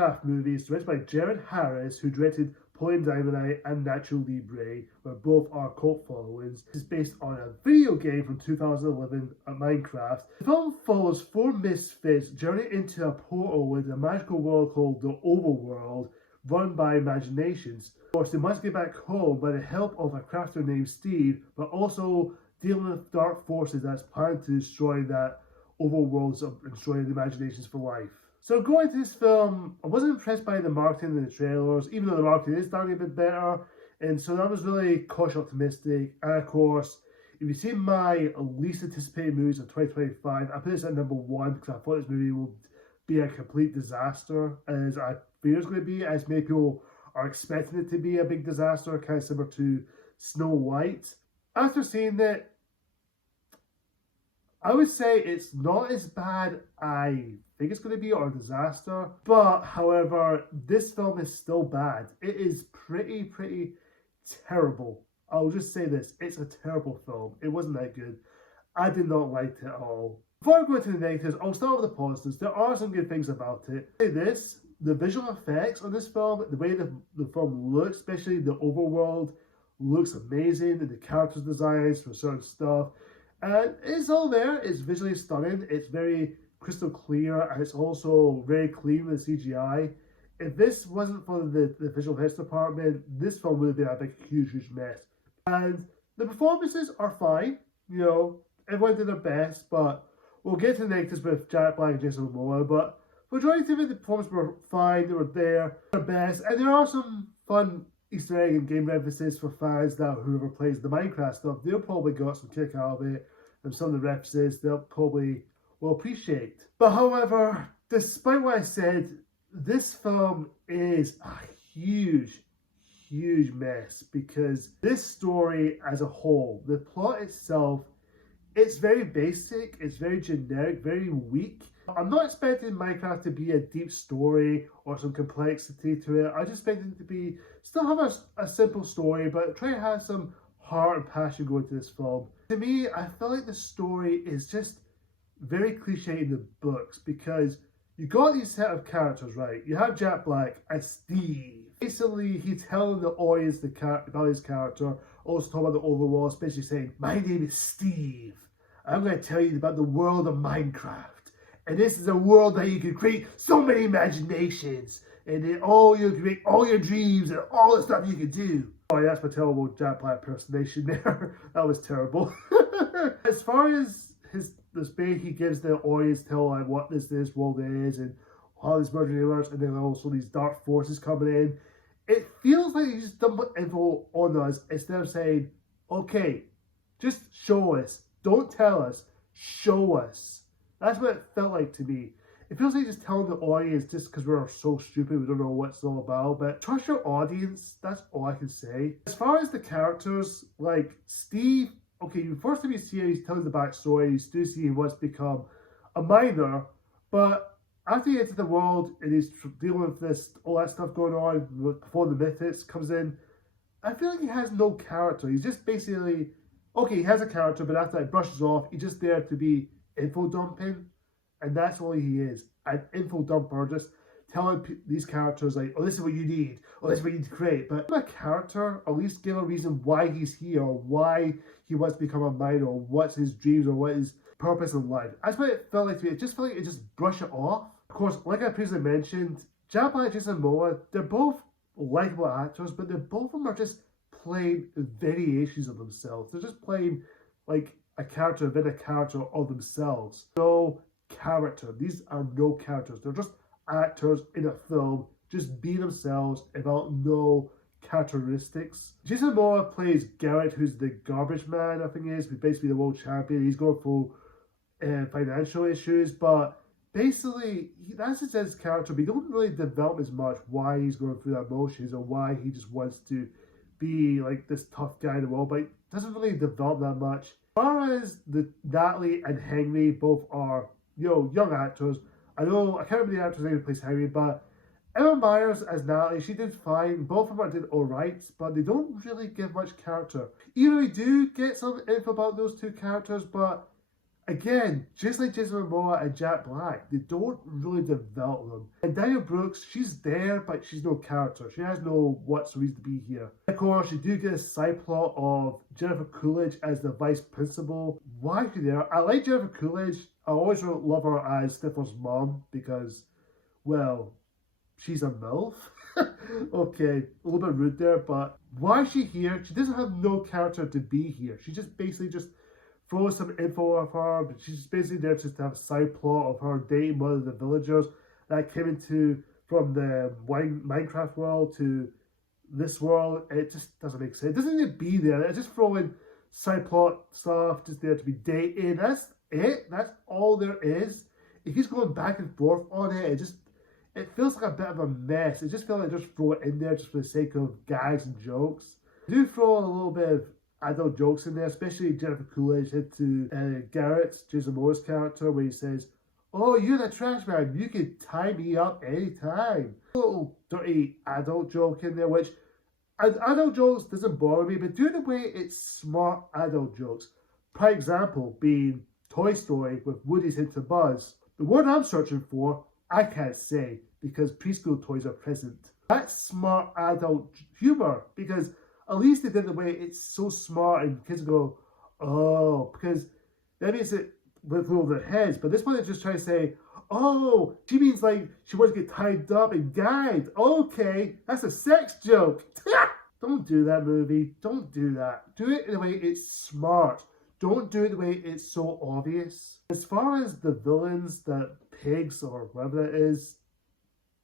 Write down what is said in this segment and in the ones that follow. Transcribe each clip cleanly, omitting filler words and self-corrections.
MineCraft movie is directed by Jared Hess, who directed Poem Dynamite and Natural Libre, where both are cult followings. It is based on a video game from 2011 at Minecraft. The film follows four misfits journey into a portal with a magical world called the Overworld, run by imaginations. Of course, they must get back home by the help of a crafter named Steve, but also dealing with dark forces that's planned to destroy that overworld and destroy the imaginations for life. So going into this film, I wasn't impressed by the marketing and the trailers, even though the marketing is starting a bit better. And so that was really cautiously optimistic. And of course, if you've seen my least anticipated movies of 2025, I put this at number 1 because I thought this movie would be a complete disaster, as I fear it's going to be, as many people are expecting it to be a big disaster, kind of similar to Snow White. After seeing it, I would say it's not as bad I think it's going to be, or a disaster. But, however, this film is still bad. It is pretty terrible. I'll just say this. It's a terrible film. It wasn't that good. I did not like it at all. Before I go into the negatives, I'll start with the positives. There are some good things about it. I'll say this, the visual effects on this film, the way the film looks, especially the overworld, looks amazing, and the characters' designs for certain stuff. And it's all there. It's visually stunning. It's very crystal clear, and it's also very clean with CGI. If this wasn't for the visual effects department, this film would have been a big, huge mess. And the performances are fine. You know, everyone did their best, but we'll get to the negatives with Jack Black and Jason Momoa. But majority of the performances were fine. They were there, their best, and there are some fun Easter egg and game references for fans that whoever plays the Minecraft stuff, they'll probably got some kick out of it, and some of the references they'll probably will appreciate. But however, despite what I said, this film is a huge mess, because this story as a whole, the plot itself, it's very basic, it's very generic, very weak. I'm not expecting Minecraft to be a deep story or some complexity to it. I just expect it to be, still have a simple story, but try to have some heart and passion going to this film. To me, I feel like the story is just very cliche in the books, because you got these set of characters, right? You have Jack Black and Steve. Basically, he's telling the audience about his character, also talking about the overworld, especially saying, "My name is Steve. I'm going to tell you about the world of Minecraft. And this is a world that you can create so many imaginations. And then you can make all your dreams and all the stuff you can do." Oh, that's my terrible Jack Black impersonation there. That was terrible. As far as the space he gives the audience, tell like what this world is and how this merging works, and then also these dark forces coming in, it feels like he's just dumping info on us instead of saying, okay, just show us, don't tell us, show us. That's what it felt like to me. It feels like just telling the audience just because we're so stupid, we don't know what it's all about. But trust your audience, that's all I can say. As far as the characters, like Steve, okay, first time you see him, he's telling the backstory, you still see he wants to become a miner, but after he gets into the world and he's dealing with this, all that stuff going on before the misfits comes in, I feel like he has no character. He's just basically, okay, he has a character, but after that brushes off, he's just there to be info dumping, and that's all he is, an info dumper, just telling these characters like, oh, this is what you need, oh, this is what you need to create. But a character, at least give a reason why he's here, or why he wants to become a miner, or what's his dreams, or what his purpose in life. That's what it felt like to me. It just felt like it just brush it off. Of course, like I previously mentioned, Jack Black and Jason Momoa, they're both likable actors, but both of them are just playing variations of themselves. They're just playing like a character within a character of themselves. No character. These are no characters. They're just actors in a film, just be themselves without no characteristics. Jason Momoa plays Garrett, who's the garbage man, I think he is, who's basically the world champion. He's going through financial issues, but basically that's his character, but you don't really develop as much why he's going through that emotions or why he just wants to be like this tough guy in the world, but it doesn't really develop that much. As far as Natalie and Henry, both are, young actors. I can't remember the actor's name who plays Henry, but Emma Myers as Natalie, she did fine. Both of them did alright, but they don't really give much character. Either we do get some info about those two characters, but Again, just like Jason Momoa and Jack Black, they don't really develop them. And Danielle Brooks, she's there, but she's no character. She has no what's the reason to be here. Of course, you do get a side plot of Jennifer Coolidge as the vice principal. Why is she there? I like Jennifer Coolidge. I always love her as Stifler's mom because, well, she's a MILF. Okay, a little bit rude there, but why is she here? She doesn't have no character to be here. She just basically just throws some info of her, but she's basically there just to have a side plot of her dating one of the villagers that came into from the MineCraft world to this world. It just doesn't make sense. It doesn't need to be there. It's just throwing side plot stuff, just there to be dating. That's it. That's all there is. It keeps going back and forth on it. It feels like a bit of a mess. It just feels like just throw it in there just for the sake of gags and jokes. I do throw a little bit of adult jokes in there, especially Jennifer Coolidge hit to Garrett, Jason Momoa's character, where he says, "Oh, you're the trash man. You can tie me up anytime." A little dirty adult joke in there, which adult jokes doesn't bother me, but do it the way it's smart adult jokes. Prime example being Toy Story with Woody's hint to Buzz. The word I'm searching for, I can't say because preschool toys are present. That's smart adult humor because at least they did the way it's so smart and kids go, oh, because that means it went over their heads. But this one is just trying to say, oh, she means like she wants to get tied up and gagged. Okay, that's a sex joke. Don't do that, movie. Don't do that. Do it in the way it's smart. Don't do it the way it's so obvious. As far as the villains, the pigs or whatever that is,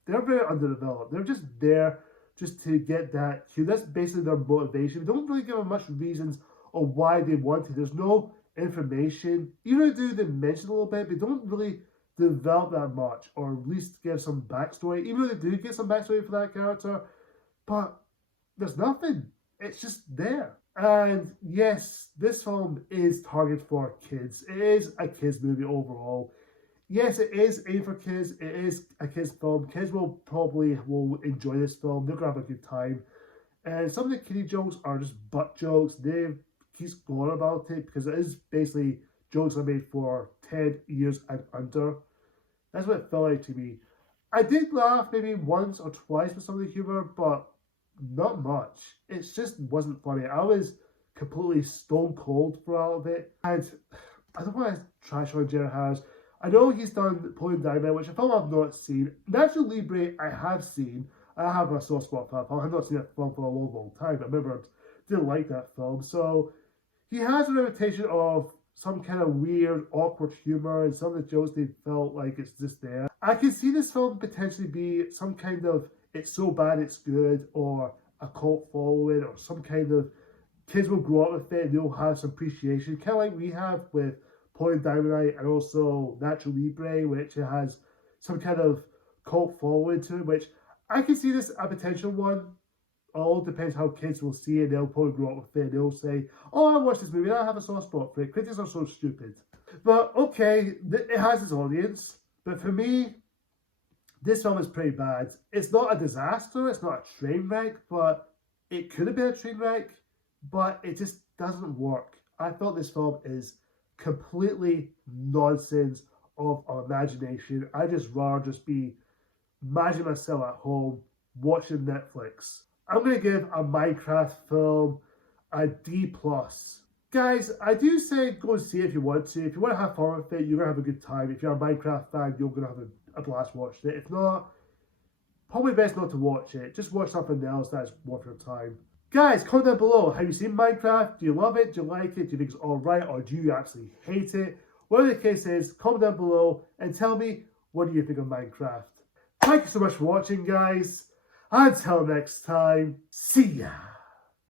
they're very underdeveloped. They're just there just to get that cue. That's basically their motivation. We don't really give them much reasons on why they want to. There's no information. Even though they mention a little bit, they don't really develop that much, or at least give some backstory. Even though they do get some backstory for that character, but there's nothing. It's just there. And yes, this film is targeted for kids. It is a kids movie overall. Yes, it is aimed for kids. It is a kids film. Kids will enjoy this film. They're gonna have a good time. And some of the kiddie jokes are just butt jokes. They keep going about it because it is basically jokes that are made for 10 years and under. That's what it felt like to me. I did laugh maybe once or twice with some of the humor, but not much. It just wasn't funny. I was completely stone cold for all of it. And I don't want to trash on Jared Hess. I know he's done Napoleon Dynamite, which a film I've not seen. Nacho Libre I have seen. I have a soft spot for that film. I have not seen that film for a long, long time. I remember I didn't like that film. So he has a reputation of some kind of weird, awkward humor, and some of the jokes they felt like it's just there. I can see this film potentially be some kind of it's so bad it's good, or a cult following, or some kind of kids will grow up with it and they'll have some appreciation, kind of like we have with Napoleon Dynamite and also Nacho Libre, which has some kind of cult following to it, which I can see this a potential one. All depends how kids will see it. They'll probably grow up with it. They'll say, oh, I watched this movie and I have a soft spot for it. Critics are so stupid. But okay, it has its audience. But for me, this film is pretty bad. It's not a disaster. It's not a train wreck, but it could have been a train wreck, but it just doesn't work. I thought this film is completely nonsense of imagination. I just rather just be imagining myself at home watching Netflix. I'm going to give a MineCraft film a D+. Guys, I do say go and see it if you want to. If you want to have fun with it, you're going to have a good time. If you're a MineCraft fan, you're going to have a blast watching it. If not, probably best not to watch it. Just watch something else that's worth your time. Guys, comment down below. Have you seen MineCraft? Do you love it? Do you like it? Do you think it's alright? Or do you actually hate it? Whatever the case is, comment down below and tell me what do you think of MineCraft. Thank you so much for watching, guys. Until next time, see ya.